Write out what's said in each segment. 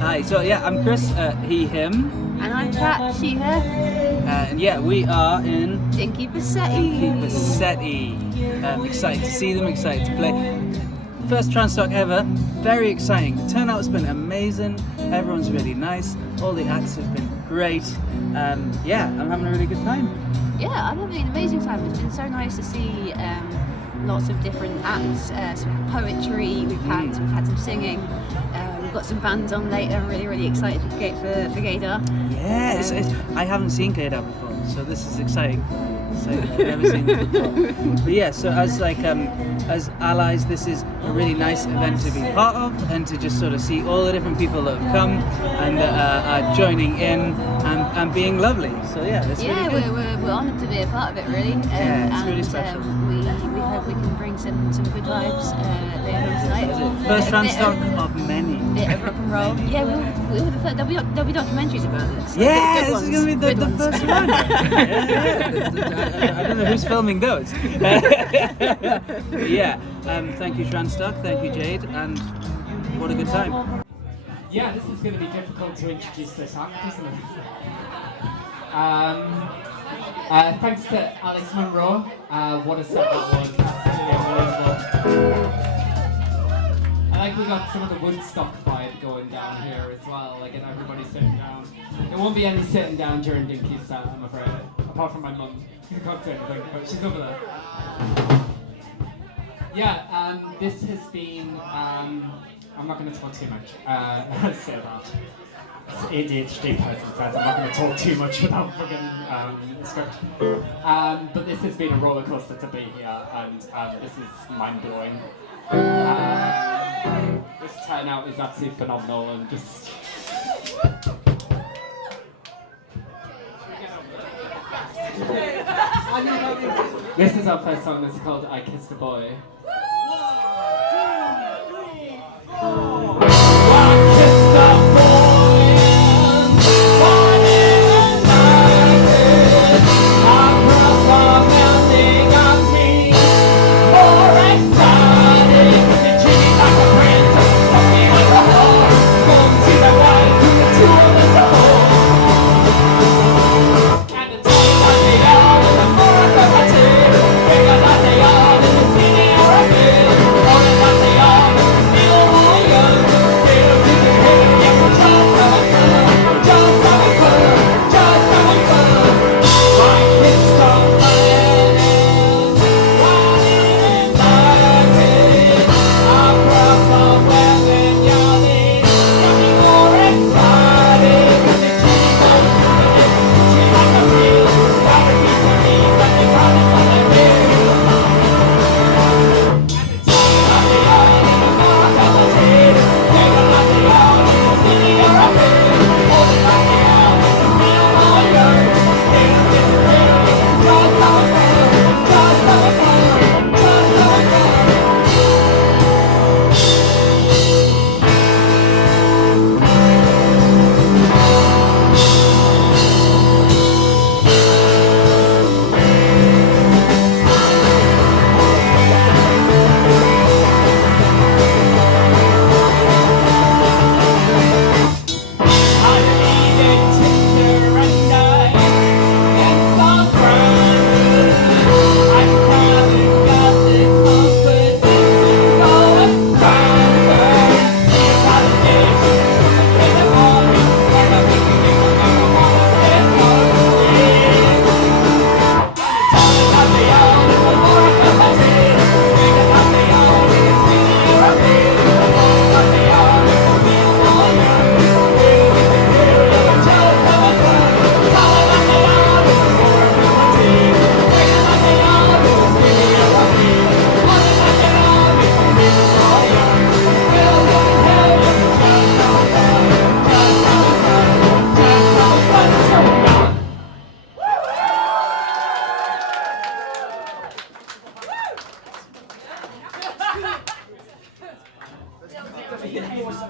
Hi, so yeah, I'm Chris, he, him. And I'm Kat, she, her. And yeah, we are in Dinky Bossetti. Dinky Bossetti. Excited to see them, excited to play. First Transtock ever, very exciting. The turnout's been amazing, everyone's really nice, all the acts have been great. Yeah, I'm having a really good time. Yeah, I'm having an amazing time. It's been so nice to see lots of different acts. So we had poetry, we've had some singing. We've got some bands on later. I'm really excited for Gaydar. Yeah, I haven't seen Gaydar before, so this is exciting for me. So I've never seen it before. But yeah, so as allies, this is a really nice event to be part of, and to just sort of see all the different people that have come and are joining in and being lovely. So yeah, it's really good. We're honoured to be a part of it, really. Yeah, it's really special. We hope we can bring some good vibes later on tonight. First Transtock of many. Bit of rock and roll. Yeah, there'll be documentaries about this. Yeah, good this is going to be the first one. I don't know who's filming those. Yeah, thank you Transtock, thank you Jade, and what a good time. Yeah, this is going to be difficult to introduce this act, isn't it? Thanks to Alex Monroe. What a set that was. Absolutely unbelievable. I like we got some of the Woodstock vibe going down here as well, like and everybody sitting down. There won't be any sitting down during Dinky's set, I'm afraid. Apart from my mum, who can't say anything, but she's over there. Yeah, this has been, I'm not going to talk too much. Let's say that. ADHD person says I'm not going to talk too much without fucking script. But this has been a roller coaster to be here, and this is mind blowing. This turnout is absolutely phenomenal, and just. This is our first song. It's called "I Kissed a Boy."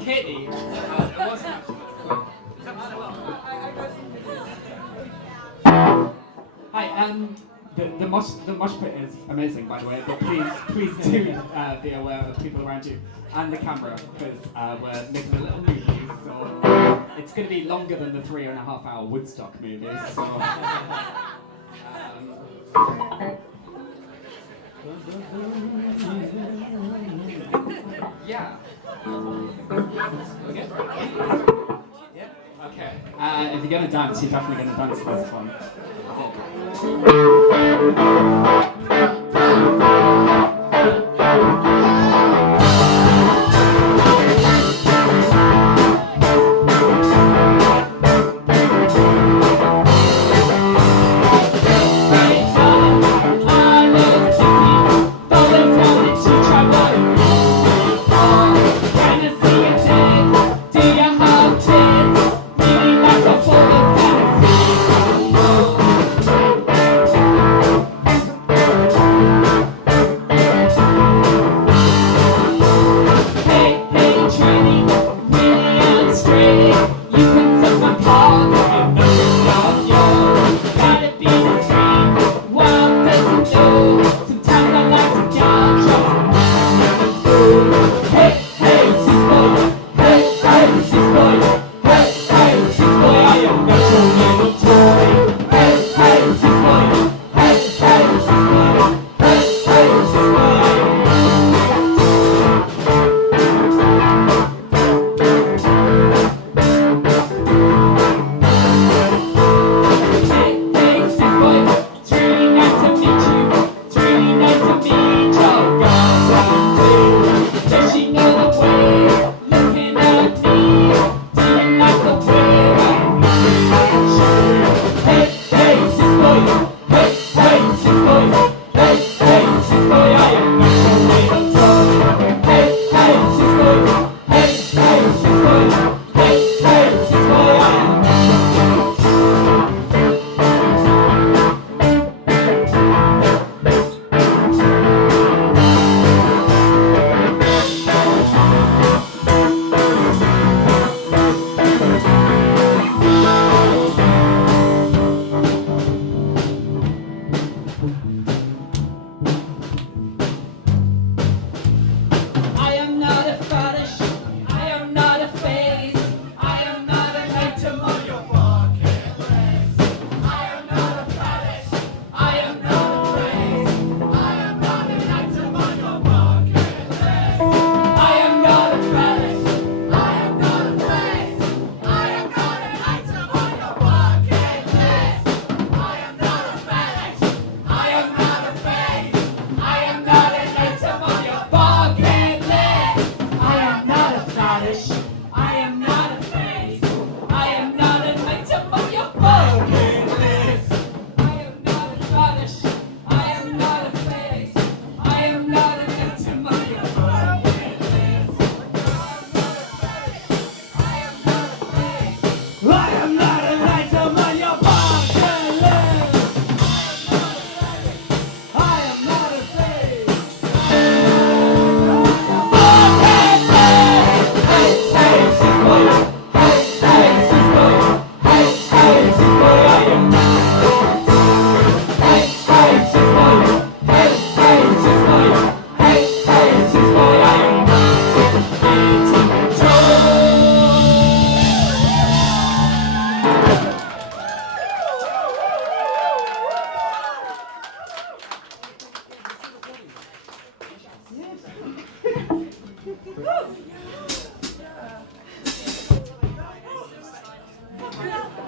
Kitty. Hi, the mosh pit is amazing, by the way, but please do be aware of the people around you and the camera, because we're making a little movie, so it's going to be longer than the 3.5 hour Woodstock movie. So, yeah. Okay. Okay. If you're gonna dance, you're definitely gonna dance this one.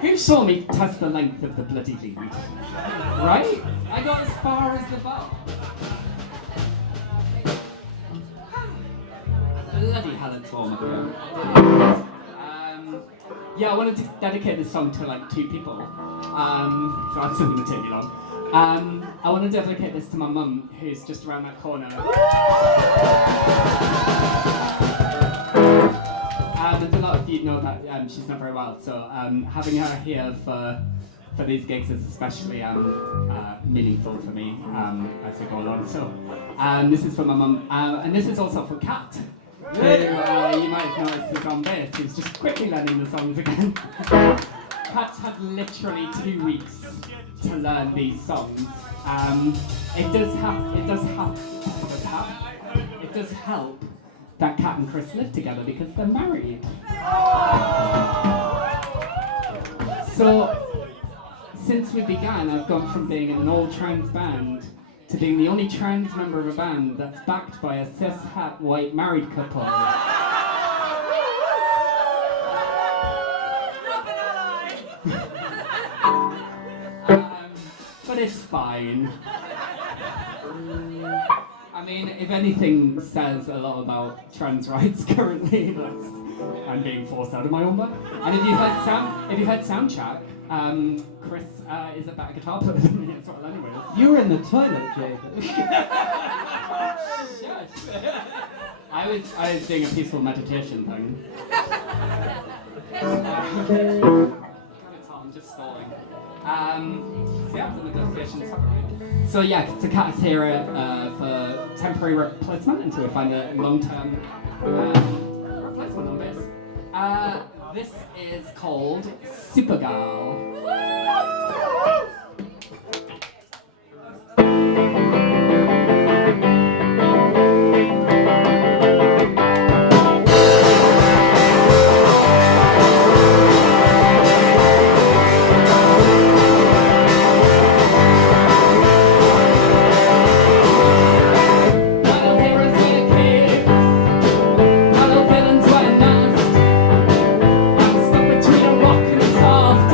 Who saw me test the length of the bloody lead? Right? I got as far as the bar. Bloody hell, it's warm up here. Yeah, I wanted to dedicate this song to like 2 people. So that's not going to take me long. I want to dedicate this to my mum, who's just around that corner. There's a lot of you know that she's not very well, so having her here for these gigs is especially meaningful for me as we go along. So this is for my mum, and this is also for Kat, who you might have noticed is on bass, who's just quickly learning the songs again. Kat's had literally 2 weeks to learn these songs. It does help that Kat and Chris live together because they're married. So, since we began, I've gone from being in an all-trans band to being the only trans member of a band that's backed by a cis-het white married couple. But it's fine. I mean, if anything says a lot about trans rights currently, that's I'm being forced out of my own band. And if you heard Soundcheck, Chris is a better guitar player than me as well, anyways. You were in the toilet, Jacob. I was doing a peaceful meditation thing. I'm just stalling. So yeah, the negotiations haven't. So yeah, so Kat is here for temporary replacement until we find a long-term replacement on bass. This is called Supergirl. Between a rock and a soft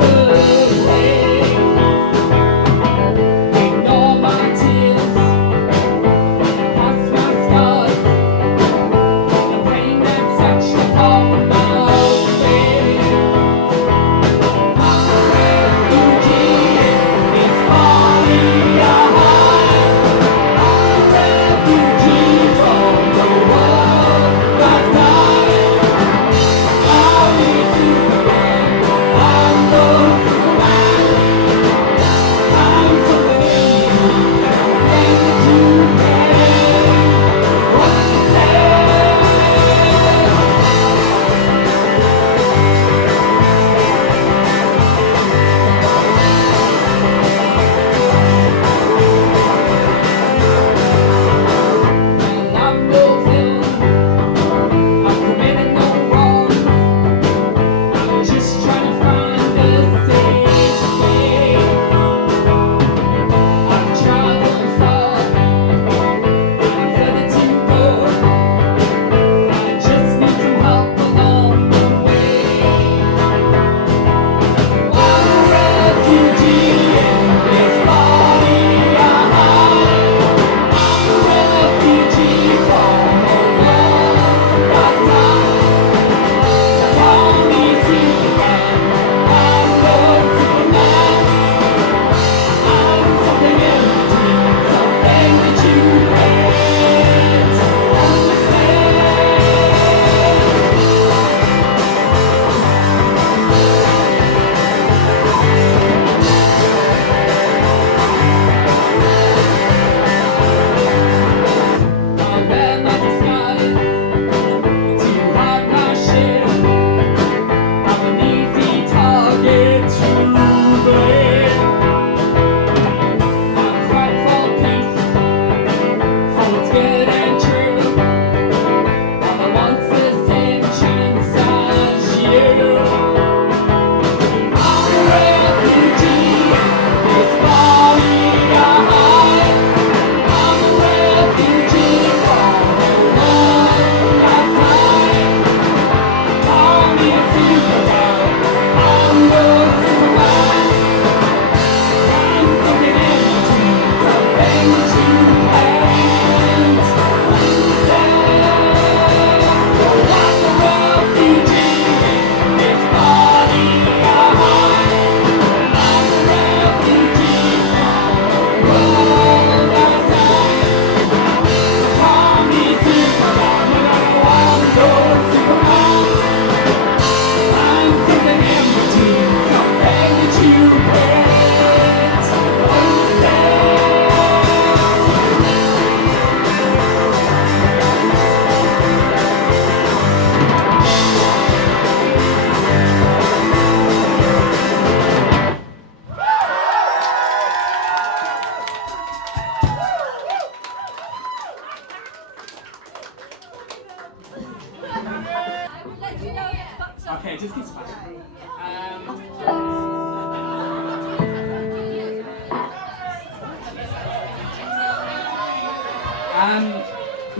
Okay, just keep smiling.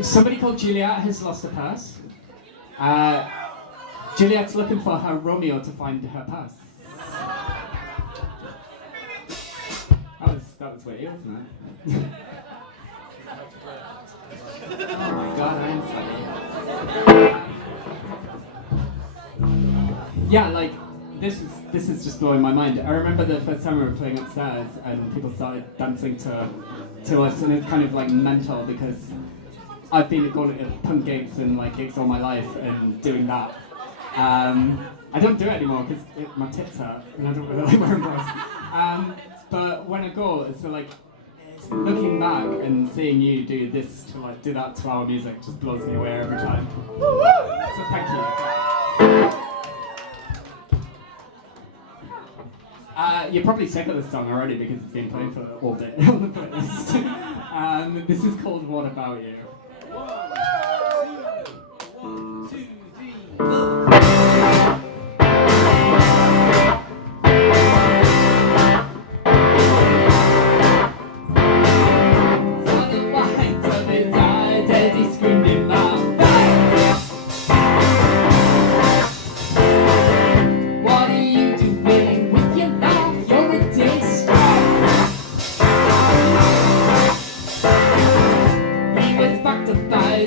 Somebody called Juliet has lost a purse. Juliet's looking for her Romeo to find her purse. That was weird, wasn't it? Oh my god, I am sorry. Yeah, like this is just blowing my mind. I remember the first time we were playing upstairs and people started dancing to us, and it's kind of like mental because I've been going to punk gigs and like gigs all my life and doing that. I don't do it anymore because my tits hurt and I don't really like wearing bras. But when I go, it's like looking back and seeing you do this to like do that to our music just blows me away every time. So thank you. You're probably sick of this song already because it's been played for all day on the playlist. This is called What About You? One, two, three, He was back to fight.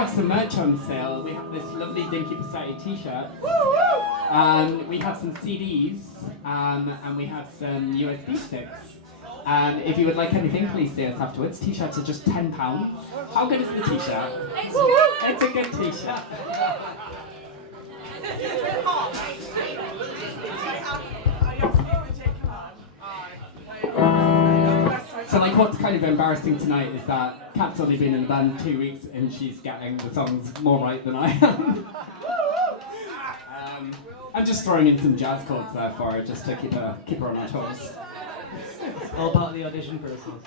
have some merch on sale. We have this lovely Dinky Bossetti t-shirt. We have some CDs, and we have some USB sticks. If you would like anything, please see us afterwards. T-shirts are just £10. How good is the t-shirt? It's good. It's a good t-shirt. So like what's kind of embarrassing tonight is that Kat's only been in the band 2 weeks and she's getting the songs more right than I am. I'm just throwing in some jazz chords there for her, just to keep her on her toes. All part of the audition process.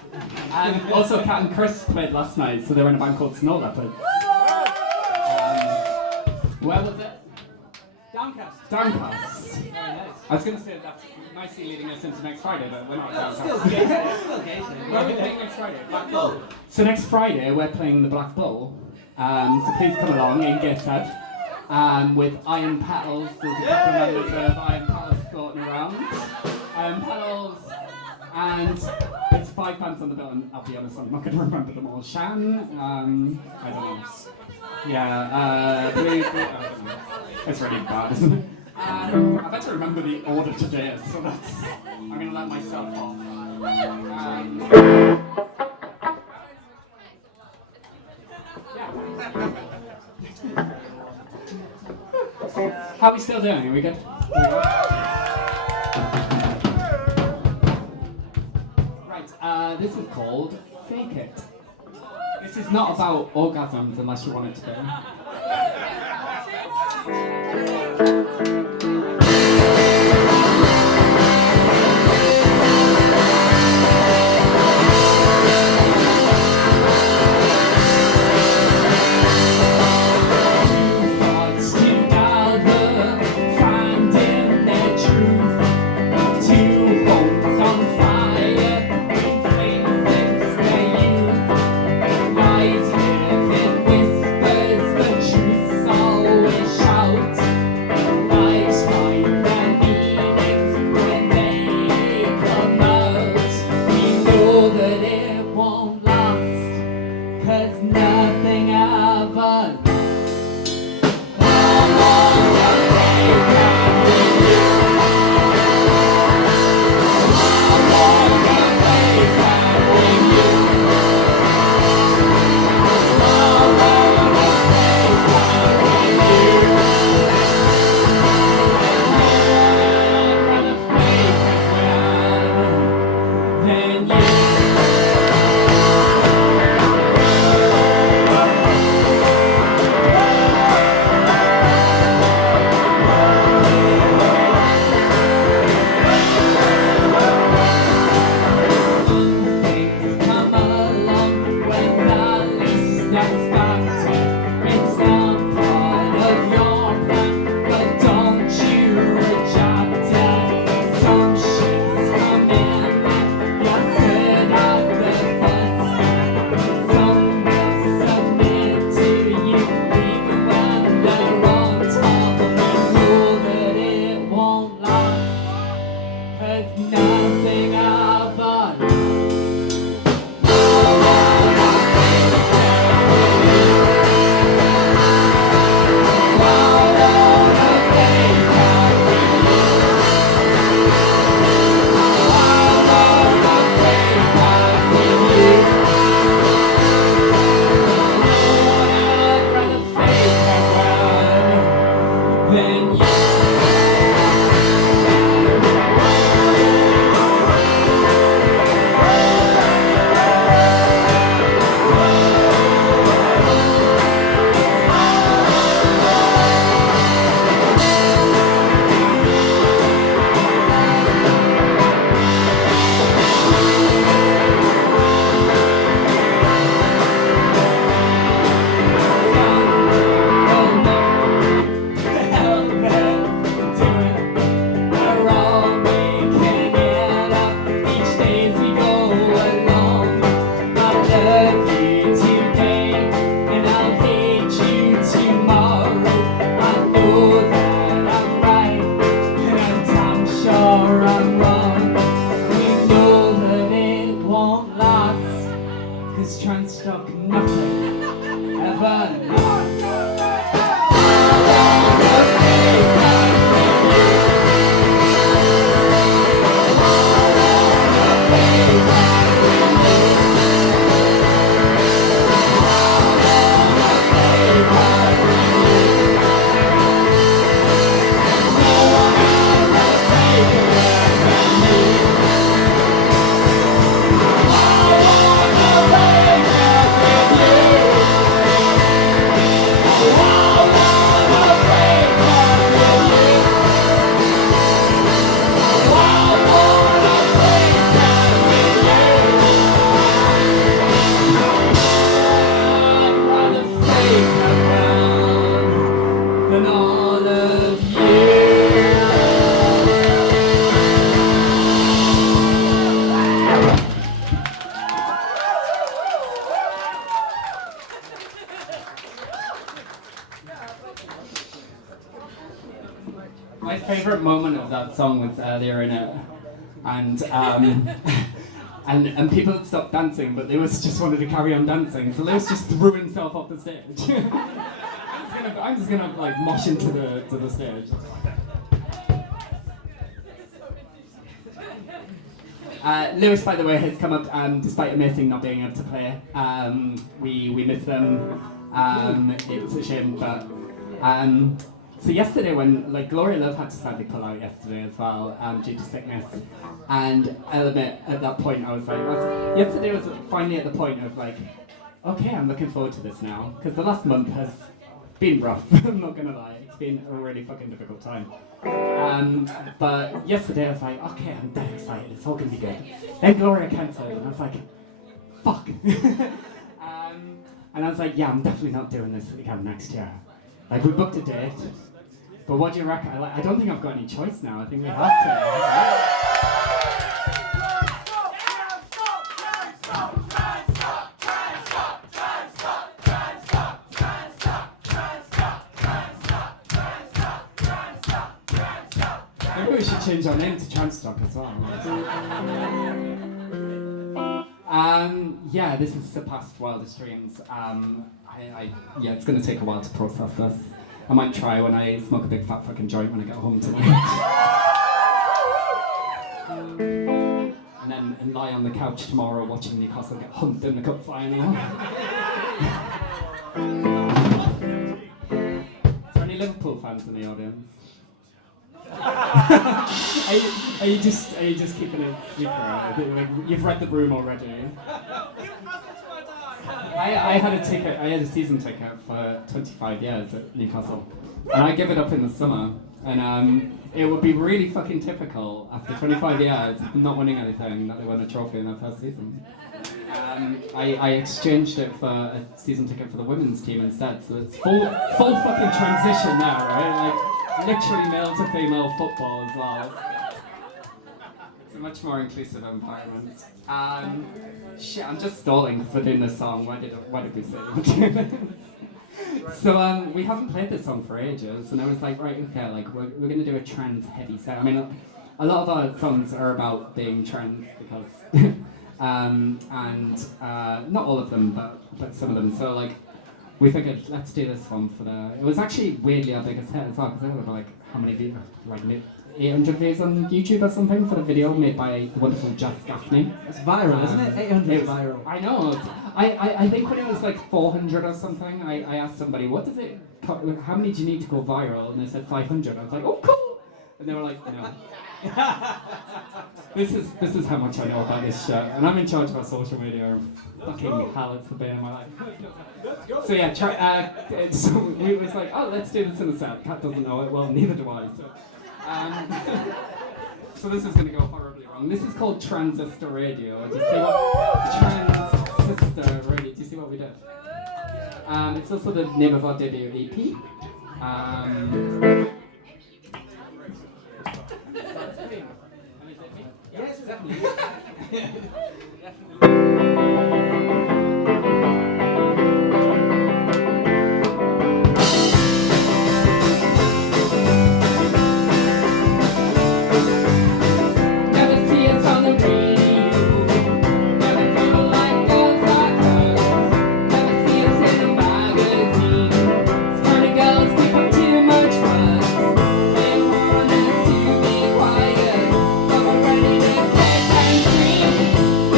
And also Kat and Chris played last night, so they were in a band called Snow Leopards. Where was it? Downcast. Downcast. Very nice. I was going to say that's nicely leading us into next Friday, but we're not Still Downcast. gay. Still gay. Where are we playing next Friday? Black Bull. So next Friday we're playing the Black Bull. So please come along in Gateshead. With Iron Petals. There's a couple of members of Iron Petals floating around. Iron Petals. And there's 5 bands on the bill, and I'll be honest, I'm not going to remember them all. Shan, I don't know. Yeah, Blue, I don't know. It's really bad, isn't it? I better remember the order today, so that's, I'm going to let myself off. How are we still doing? Are we good? This is called Fake It. This is not about orgasms unless you want it to be. Whispers, but My favourite moment of that song was earlier in it, and and people had stopped dancing, but Lewis just wanted to carry on dancing, so Lewis just threw himself off the stage. I'm just gonna like mosh into the stage. Lewis, by the way, has come up despite missing not being able to play. We miss them. It's a shame, but so yesterday when like Gloria Love had to sadly pull out yesterday as well due to sickness, and I'll admit at that point I was like, yesterday was finally at the point of like, okay, I'm looking forward to this now because the last month has been rough. I'm not gonna lie, it's been a really fucking difficult time. But yesterday I was like, okay, I'm dead excited, it's all gonna be good. Then Gloria cancelled, and I was like, fuck. And I was like, yeah, I'm definitely not doing this again next year. Like, we booked a date, but what do you reckon? I don't think I've got any choice now, I think we have to. Maybe we should change our name to Transtock as well. Yeah, this has surpassed wildest dreams. Yeah, it's going to take a while to process this. I might try when I smoke a big fat fucking joint when I get home tonight. And lie on the couch tomorrow watching Newcastle get humped in the cup final. Is there any Liverpool fans in the audience? Are you just keeping it secret? You've read the room already. I had a season ticket for 25 years at Newcastle, and I gave it up in the summer. And it would be really fucking typical after 25 years of not winning anything that they won a trophy in their first season. I exchanged it for a season ticket for the women's team instead, so it's full fucking transition there, right? Like literally male to female football as well. It's a much more inclusive environment. Shit, I'm just stalling because we're doing this song. Why did we say it? So we haven't played this song for ages, and I was like, right, okay, like we're gonna do a trans heavy set. I mean, a lot of our songs are about being trans because, and not all of them, but some of them. So like, we figured let's do this one for the. It was actually weirdly our biggest hit as well because there were like how many views, like 800 views on YouTube or something for the video made by the wonderful Jess Gaffney. It's viral, isn't it? 800 is viral. I know. I think when it was like 400 or something, I asked somebody, what does it, how many do you need to go viral? And they said 500. I was like, oh, cool. And they were like, no. This is how much I know about this shit. And I'm in charge of our social media. Fucking hell, it's the bane of my life. So yeah, so it was like, oh, let's do this in the set. Kat doesn't know it. Well, neither do I. So this is going to go horribly wrong. This is called Transistor Radio. Do you see what Transistor Radio? Do you see what we did? It's also the name of our debut EP. Yes, definitely.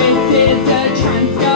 This is a Transco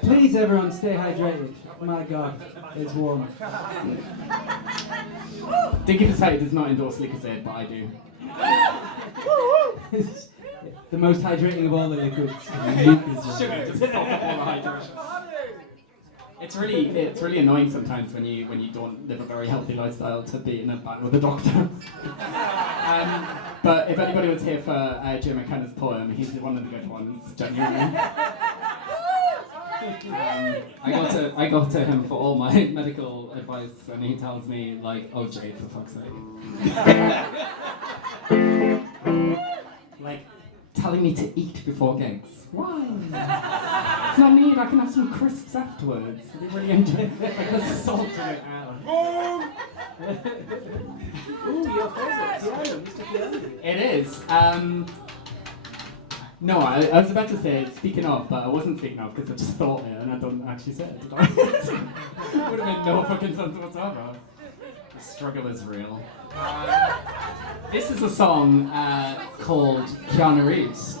Please, everyone, stay hydrated. My God, it's warm. Dinky Bossetti does not endorse Lucozade, but I do. It's the most hydrating of all the liquids. Sugar, just stop all the hydration. It's really annoying sometimes when you don't live a very healthy lifestyle to be in a battle with a doctor. But if anybody was here for Jim McKenna's poem, he's one of the good ones, genuinely. I go to him for all my medical advice, and he tells me like, "Oh, Jade, for fuck's sake." Like telling me to eat before gigs. Why? It's not me. I can have some crisps afterwards. They really enjoy it. Like the salt in it out. Ooh, your favourite, Keanu. It is. No, I was about to say speaking of, but I wasn't speaking of because I just thought it and I don't actually say it, did I? Would have made no fucking sense whatsoever. The struggle is real. This is a song called Keanu Reeves.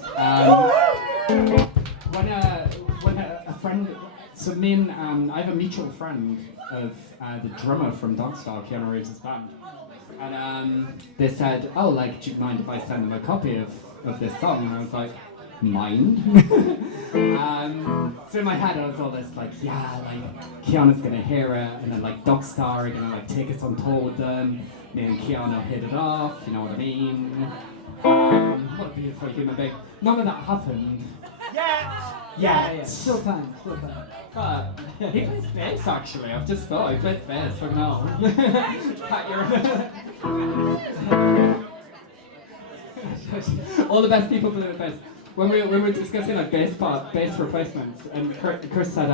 When a friend, so me and I have a mutual friend of the drummer from Transtock, Keanu Reeves' band, and they said, "Oh, like, do you mind if I send them a copy of this song?" And I was like, "Mind?" So in my head I was all this like, yeah, like Keanu's gonna hear it, and then like Dogstar are gonna like take us on tour with them. Me and Keanu hit it off, you know what I mean? What a beautiful human being. None of that happened. Yeah. Still time. But he plays bass actually, I've just thought he plays bass, fucking hell. Pat your all the best people play the bass. When we were discussing like bass replacements, and Chris said,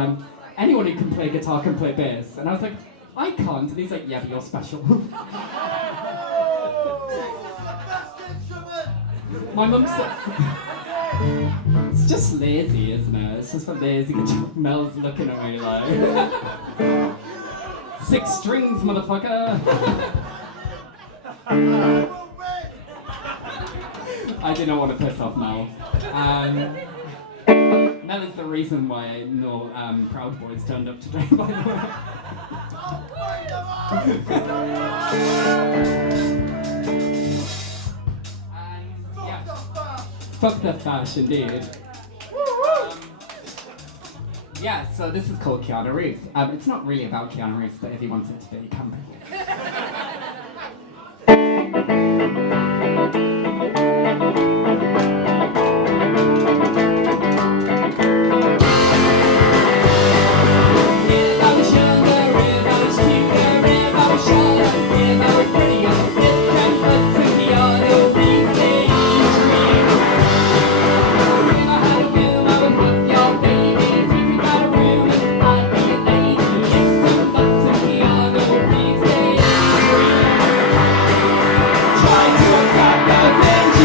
anyone who can play guitar can play bass, and I was like, I can't, and he's like, yeah, but you're special. My mum said, it's just lazy, isn't it? It's just for lazy guitar. Mel's looking at me like, 6 strings, motherfucker. I did not want to piss off Mel. Mel is the reason why no Proud Boys turned up today, by the way. Yeah. Fuck the fash, indeed. Yeah, so this is called Keanu Reeves. It's not really about Keanu Reeves, but if he wants it to be, it can be. Try to attract attention.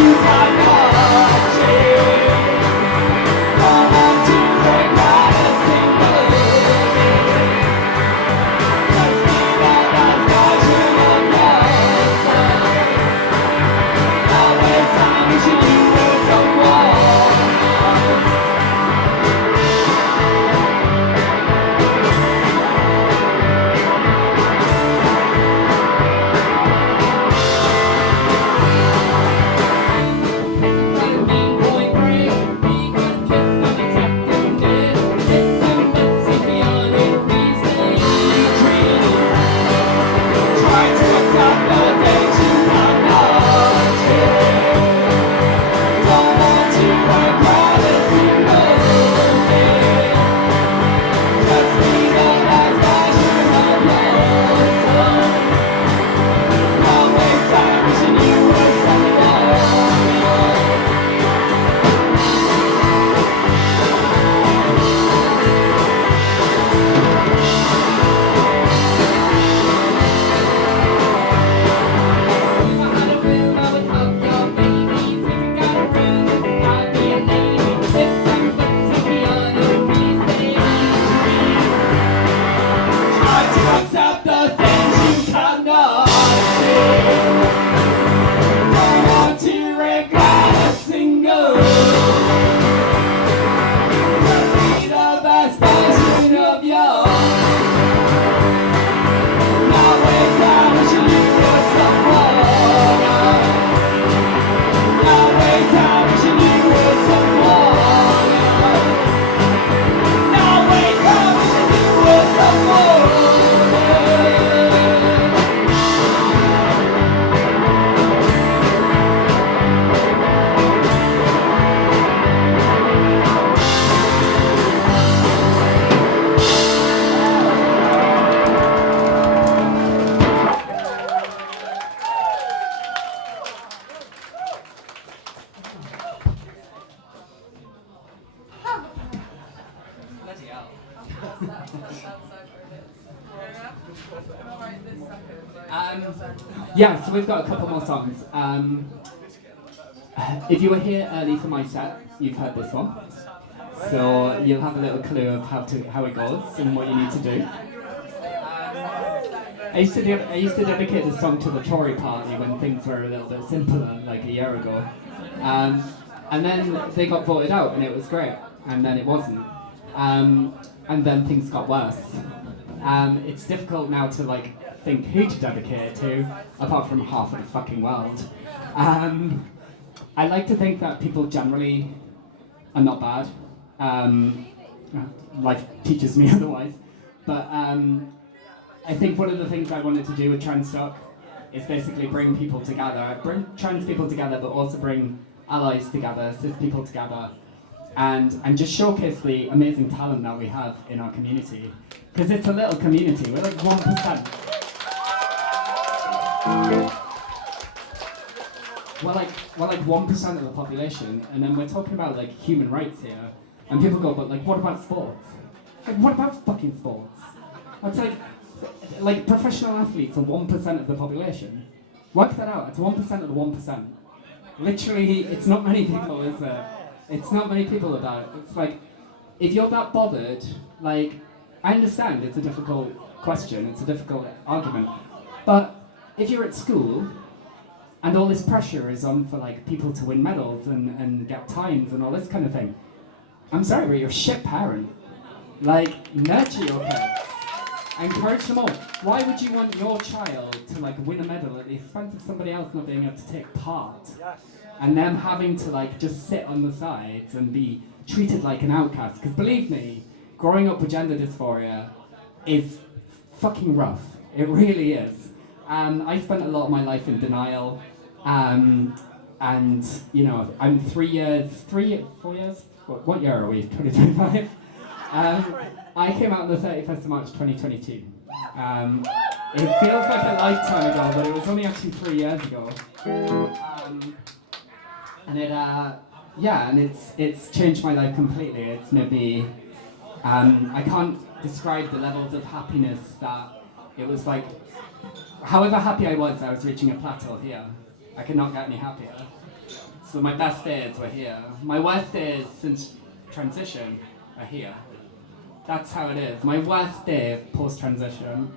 Yeah, so we've got a couple more songs. If you were here early for my set, you've heard this one. So you'll have a little clue of how it goes and what you need to do. I used to dedicate this song to the Tory party when things were a little bit simpler, like a year ago. And then they got voted out and it was great, and then it wasn't. And then things got worse. It's difficult now to like think who to dedicate it to, apart from half of the fucking world. I like to think that people generally are not bad. Life teaches me otherwise. But I think one of the things I wanted to do with Transtock is basically bring people together, bring trans people together, but also bring allies together, cis people together, and just showcase the amazing talent that we have in our community. Because it's a little community, we're like 1%. We're like 1% of the population, and then we're talking about like human rights here, and people go, but like what about sports? Like what about fucking sports? It's like professional athletes are 1% of the population. Work that out, it's 1% of the 1%. Literally, it's not many people, is there? It's not many people about. It's like, if you're that bothered, like, I understand it's a difficult question, it's a difficult argument, but if you're at school, and all this pressure is on for like people to win medals and get times and all this kind of thing, I'm sorry, but you're a shit parent. Like, nurture your kids. Encourage them all. Why would you want your child to like win a medal at the expense of somebody else not being able to take part? Yes. And them having to like just sit on the sides and be treated like an outcast? Because believe me, growing up with gender dysphoria is fucking rough. It really is. I spent a lot of my life in denial. And you know, I'm 4 years? What year are we? 2025? I came out on the 31st of March 2022. It feels like a lifetime ago, but it was only actually 3 years ago. And it's changed my life completely. It's made me, I can't describe the levels of happiness that it was like. However happy I was reaching a plateau here. I could not get any happier. So my best days were here. My worst days since transition are here. That's how it is. My worst day post-transition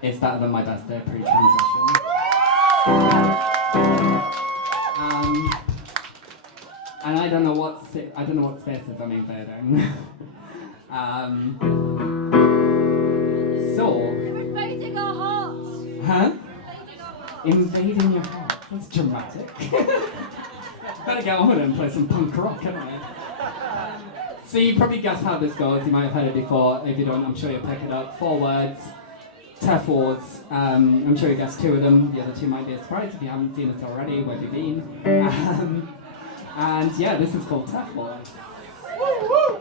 is better than my best day pre-transition. And I don't know what spaces I'm invading. Invading our hearts. Huh? Invading your heart. That's dramatic. Better get on with it and play some punk rock, haven't I? So you probably guessed how this goes. You might have heard it before. If you don't, I'm sure you'll pick it up. 4 words. TERF Wars. I'm sure you guessed 2 of them. The other 2 might be a surprise if you haven't seen it already. Where have you been? And yeah, this is called TERF Wars. Woo, woo.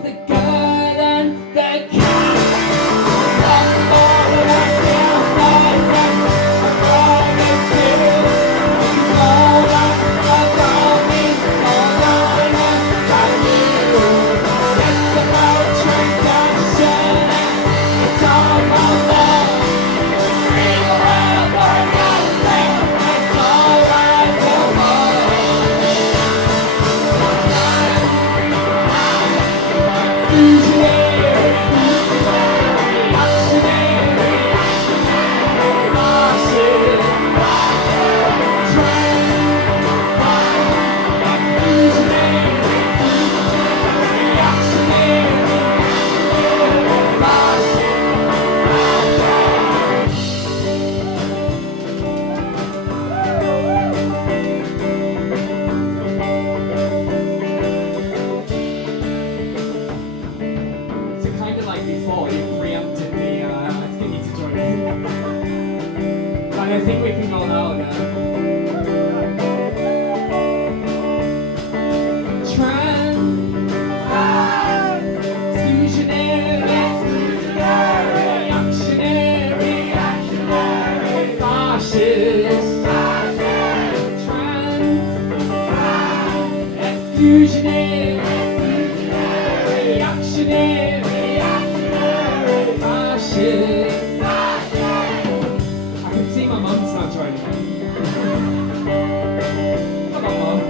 of the good and the kind. Nothing more than I feel like that. I promise you, all that I promise, all that I do. It's about transaction, it's all my love. Free forever, nothing, it's all I want. So kind of like before, you preempted me asking you to join in. But I think we can go louder. Reactionary, fascist, exclusionary, reactionary, fascist. I can see my mum's not joining in. Come on, Mum.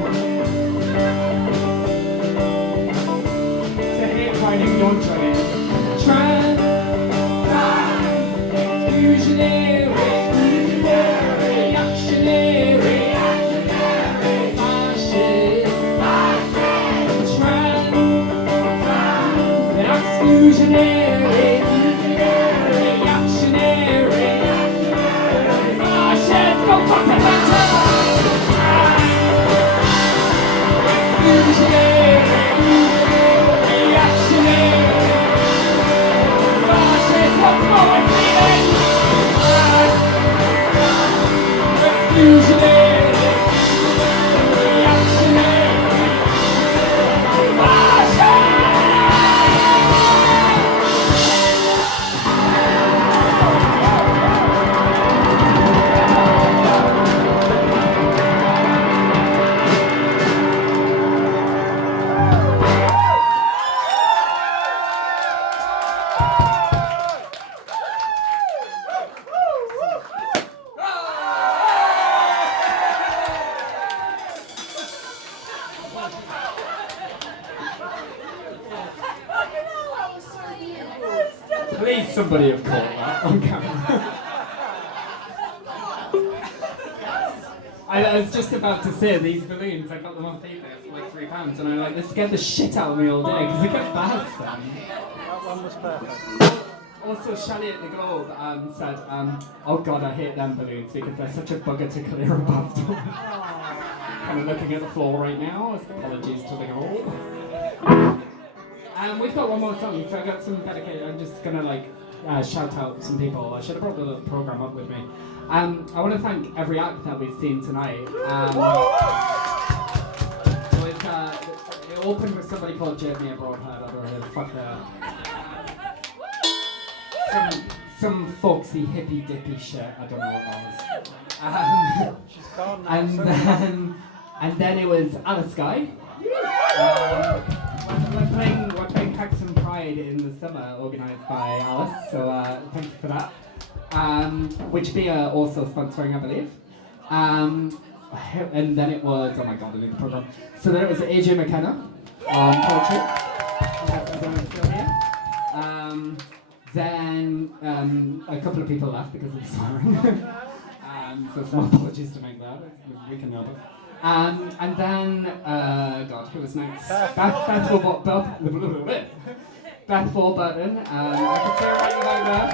It's a hate writing, don't join in. Exclusionary, reactionary, fascist, exclusionary, reactionary, fascist. Go fuck the better. Exclusionary, reactionary, fascist. What's wrong with me then? Exclusionary, reactionary, fascist. Please, somebody have caught that on camera. I was just about to say these balloons, I got them off eBay for like £3 and I'm like, they scared the shit out of me all day because it gets bad then. That one was perfect. Also, Shelley at the Globe said, oh god, I hate them balloons because they're such a bugger to clear above them. Kind of looking at the floor right now, apologies to the Globe. We've got one more song, so I got some dedicated. I'm just gonna like shout out some people. I should have brought the program up with me. I want to thank every act that we've seen tonight. It opened with somebody called Jeremy Broadhead. I don't know, fuck that. Some folksy hippie dippy shit. I don't know what that was. She's gone now. And then it was Alice Guy. We're playing Caxton Pride in the summer, organised by Alice, so thank you for that. Which we are also sponsoring, I believe. And then it was, oh my god, I need the programme. So then it was AJ McKenna on poetry. That's still here. Then a couple of people left because of the swearing. So small apologies to make that. We can help it. And then, God, who was next? Beth Warburton. I can see her right about there.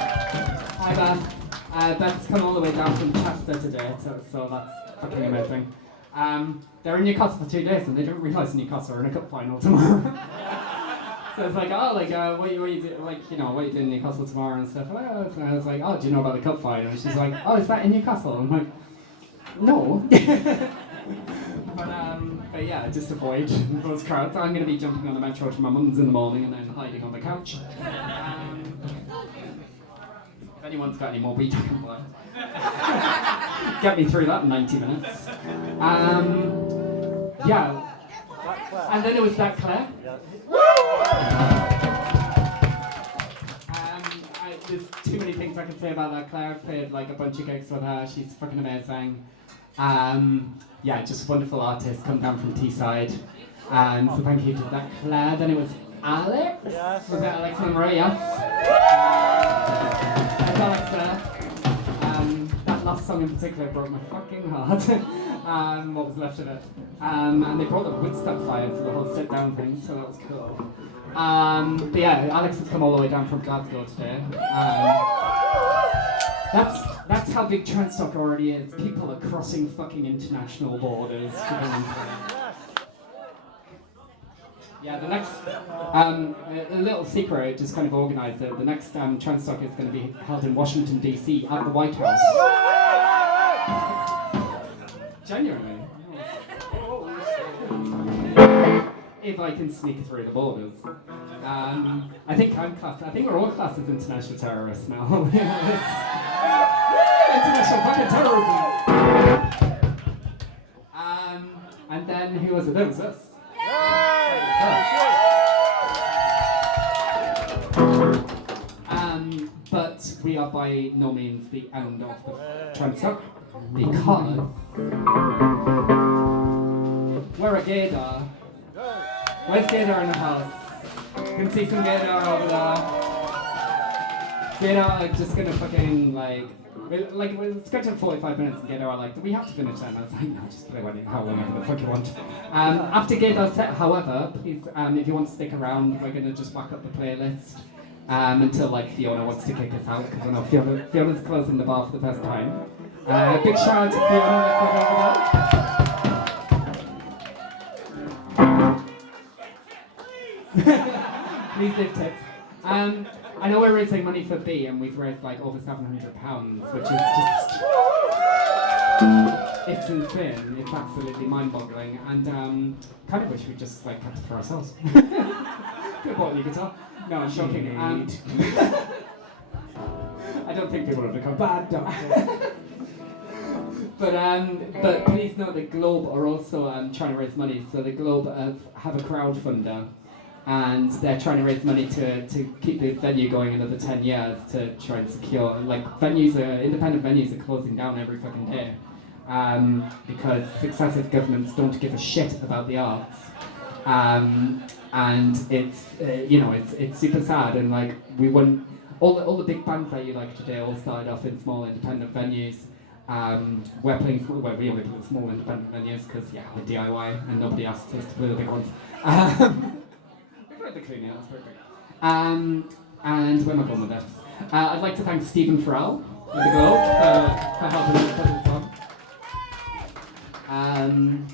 Hi, Beth. Beth's come all the way down from Chester today, so that's fucking amazing. They're in Newcastle for 2 days, and they don't realise Newcastle are in a cup final tomorrow. So it's like, oh, like, what you do, like, you know, what you doing in Newcastle tomorrow and stuff. And I was like, oh, do you know about the cup final? And she's like, oh, is that in Newcastle? I'm like, no. But But yeah, just avoid those crowds. I'm going to be jumping on the metro to my mum's in the morning and then hiding on the couch. If anyone's got any more weed, I can buy. Get me through that in 90 minutes. Yeah. And then it was that Claire. There's too many things I can say about that Claire. I've played like a bunch of gigs with her. She's fucking amazing. Yeah, just a wonderful artist, come down from Teesside. So thank you to that Claire. Then it was Alex. Yes. Was it Alex Monroe? Yes. Alex there. That last song in particular broke my fucking heart. What was left of it. And they brought the Woodstock fire for the whole sit down thing, so that was cool. But yeah, Alex has come all the way down from Glasgow today. That's how big Transtock already is. People are crossing fucking international borders to go and play. Yeah, the next, a little secret, just kind of organised it. The next Transtock is going to be held in Washington DC at the White House. Genuinely. If I can sneak through the borders. I think we're all classed as international terrorists now. International fucking terrorism! And then who was it? That was us. But we are by no means the end of the Transtock, because we're a gaydar. Where's Gaydar in the house? You can see some Gaydar over there. Gaydar are just gonna fucking we're scheduled 45 minutes and Gaydar are like, do we have to finish that? And I was like, no, just play how long the fuck you want. After Gaydar's set, however, please, if you want to stick around, we're gonna just whack up the playlist until like Fiona wants to kick us out, because I know Fiona's closing the bar for the first time. Big shout out to Fiona, over there. Please leave tips. I know we're raising money for B, and we've raised like over £700, which is just... It's insane. It's absolutely mind-boggling, and kind of wish we just like kept it for ourselves. Could have bought a new guitar. No, I'm joking. I don't think people have become bad doctor. But please know the Globe are also trying to raise money. So the Globe have a crowdfunder. And they're trying to raise money to keep the venue going another 10 years to try and secure, like, independent venues are closing down every fucking day because successive governments don't give a shit about the arts. And it's, it's super sad, and like, we won, all the big bands that you like today all started off in small independent venues. We're playing, we only play small independent venues because, yeah, we're DIY and nobody asked us to play the big ones. The cleaning, that's perfect. And where am I going with this? I'd like to thank Stephen Farrell at the Globe for helping us put this on.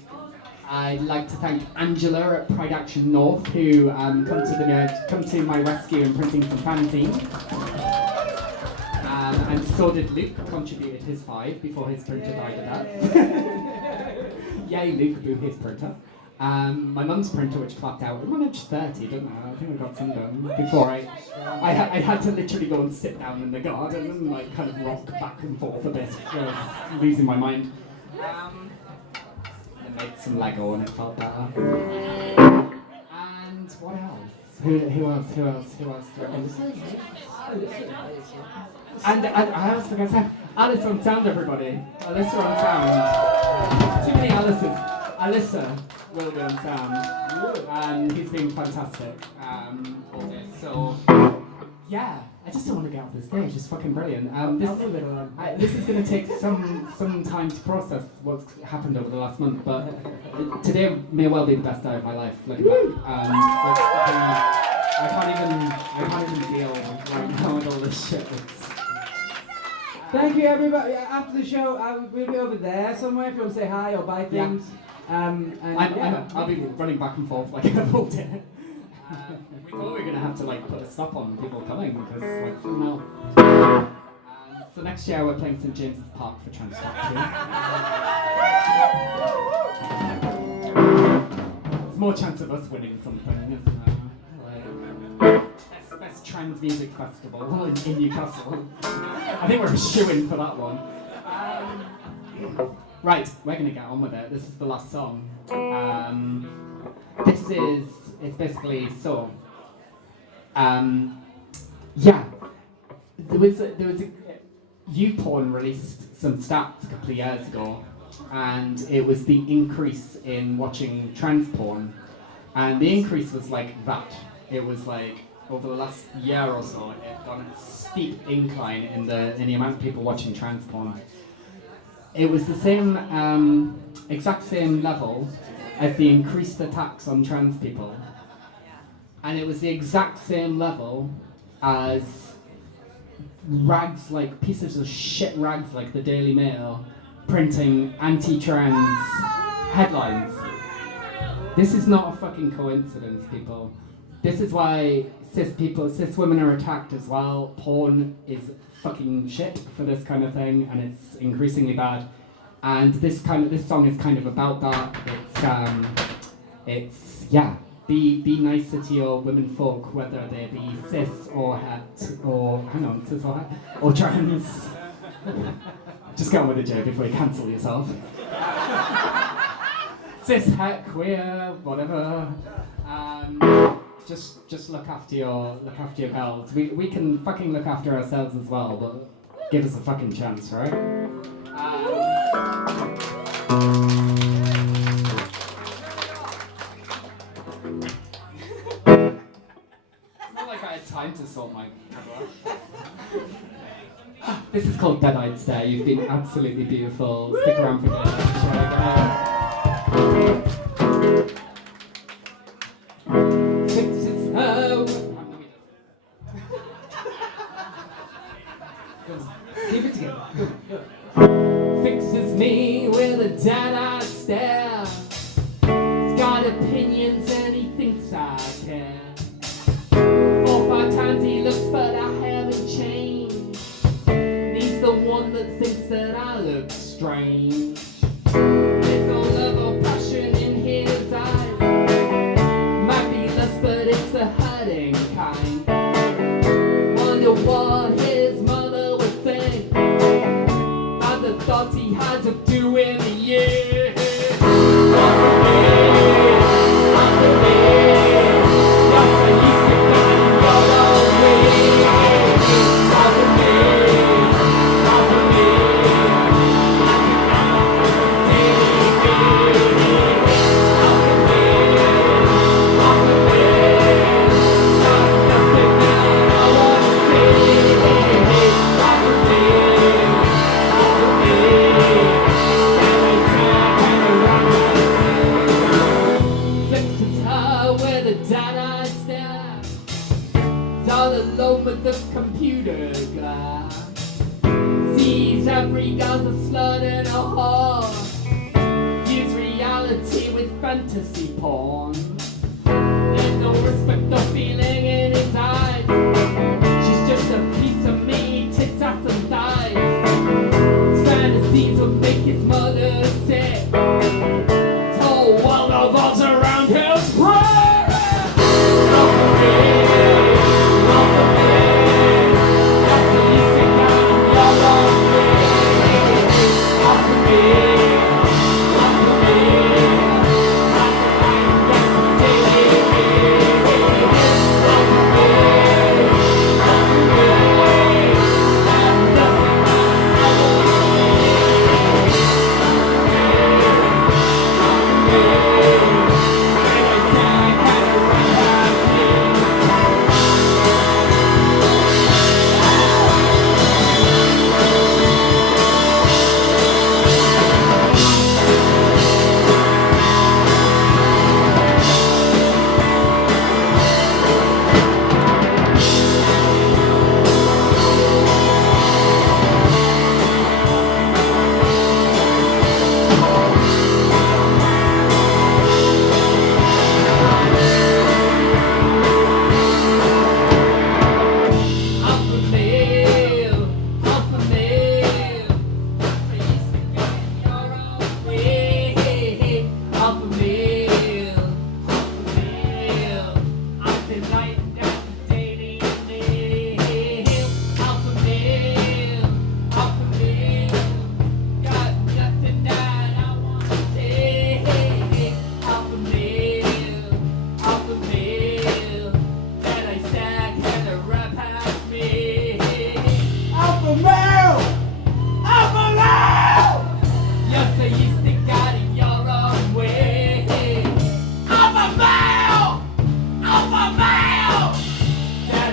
I'd like to thank Angela at Pride Action North, who come to my rescue in printing some fanzines. And so did Luke, contributed his 5 before his printer died of that. Yay, Luke, boo his printer. My mum's printer, which clapped out, I managed 30, didn't I? I think I got some done before I had to literally go and sit down in the garden and like kind of rock back and forth a bit. I was losing my mind. I made some Lego and it felt better. And what else? Who else? And I was going to say, Alice on sound, everybody. Alyssa on sound. Too many Alice's. Alyssa will be on sound, and he's been fantastic all day. So, yeah, I just don't want to get off the stage. It's fucking brilliant. This is going to take some time to process what's happened over the last month, but today may well be the best day of my life. Looking back, I can't even deal right now with all this shit. Thank you, everybody. After the show, we'll be over there somewhere if you want to say hi or buy things. Yeah. I'll be running back and forth like all day. We thought we were going to have to like put a stop on people coming because like no. So next year we're playing St James's Park for Transtock too. more chance of us winning something, isn't there? Like, best trans music festival in Newcastle. I think we're shoo-in for that one. Right, we're gonna get on with it. This is the last song. It's basically so. Yeah, there was a YouPorn released some stats a couple of years ago, and it was the increase in watching trans porn, and the increase was like that. It was like over the last year or so, it got a steep incline in the amount of people watching trans porn. It was the same, exact same level as the increased attacks on trans people, and it was the exact same level as rags, like pieces of shit rags like the Daily Mail printing anti-trans headlines. This is not a fucking coincidence, people. This is why cis women are attacked as well. Porn is fucking shit for this kind of thing, and it's increasingly bad. And this song is kind of about that. It's yeah. Be nicer to your women folk, whether they be cis or het, or cis or het, or trans. Just get on with it, Joe, before you cancel yourself. Cis, het, queer, whatever. Just look after your girls. We can fucking look after ourselves as well, but give us a fucking chance, right? Time to sort my camera. This is called Dead-Eyed Stare. You've been absolutely beautiful. Stick around for the fixes her. Keep it together. Go. Fixes me with a dead-eyed stare. He's got opinions and he thinks I care. 4 or 5 times he looks, but I haven't changed. And he's the one that thinks that I look strange. There's no love or passion in his eyes. Might be lust, but it's the hurting kind. Wonder what his mother would think. And the thoughts he had of doing the year. The computer glass sees every girl's a slut and a whore. Views reality with fantasy porn. There's no respect or feeling in his eyes. She's just a piece of meat, tits, ass and thighs. His fantasies will make his mother sick. His whole world revolves around his prayer. Love for me, love for me.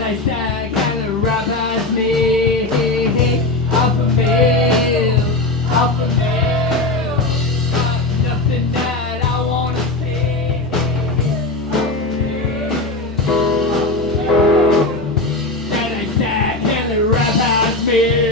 I say, can the rappers me? Off a bill, off a bill. Nothing that I wanna see. Can I say, can the rappers me?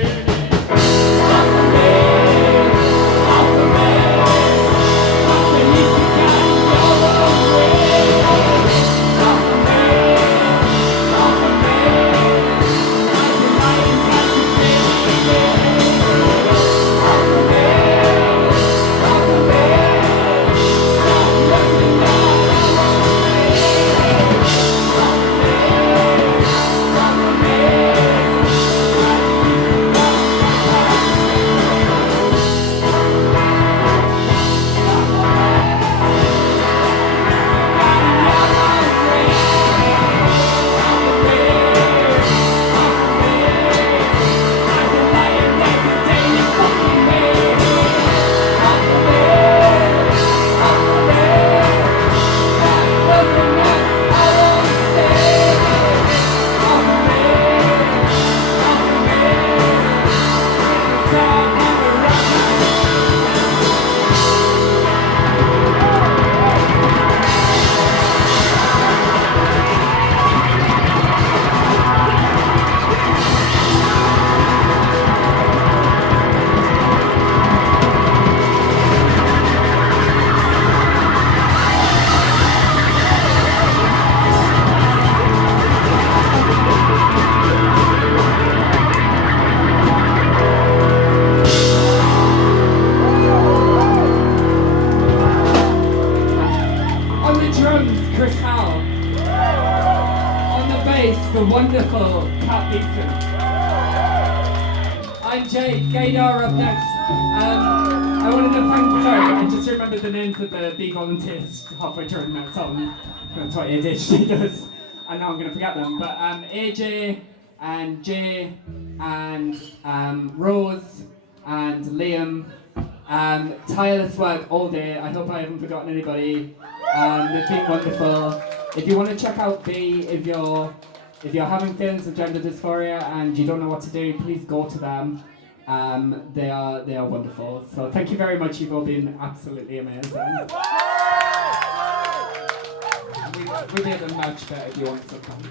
The wonderful Cat Beeson. I'm Jay. Gaydar up next. I wanted to thank, sorry, I just remembered the names of the big volunteers halfway during that song. That's what ADHD does. And now I'm going to forget them. But AJ and Jay and Rose and Liam. Tireless work all day. I hope I haven't forgotten anybody. They've been wonderful. If you want to check out B, if you're having feelings of gender dysphoria and you don't know what to do, please go to them. They are wonderful. So thank you very much. You've all been absolutely amazing. We made them much better if you want to come.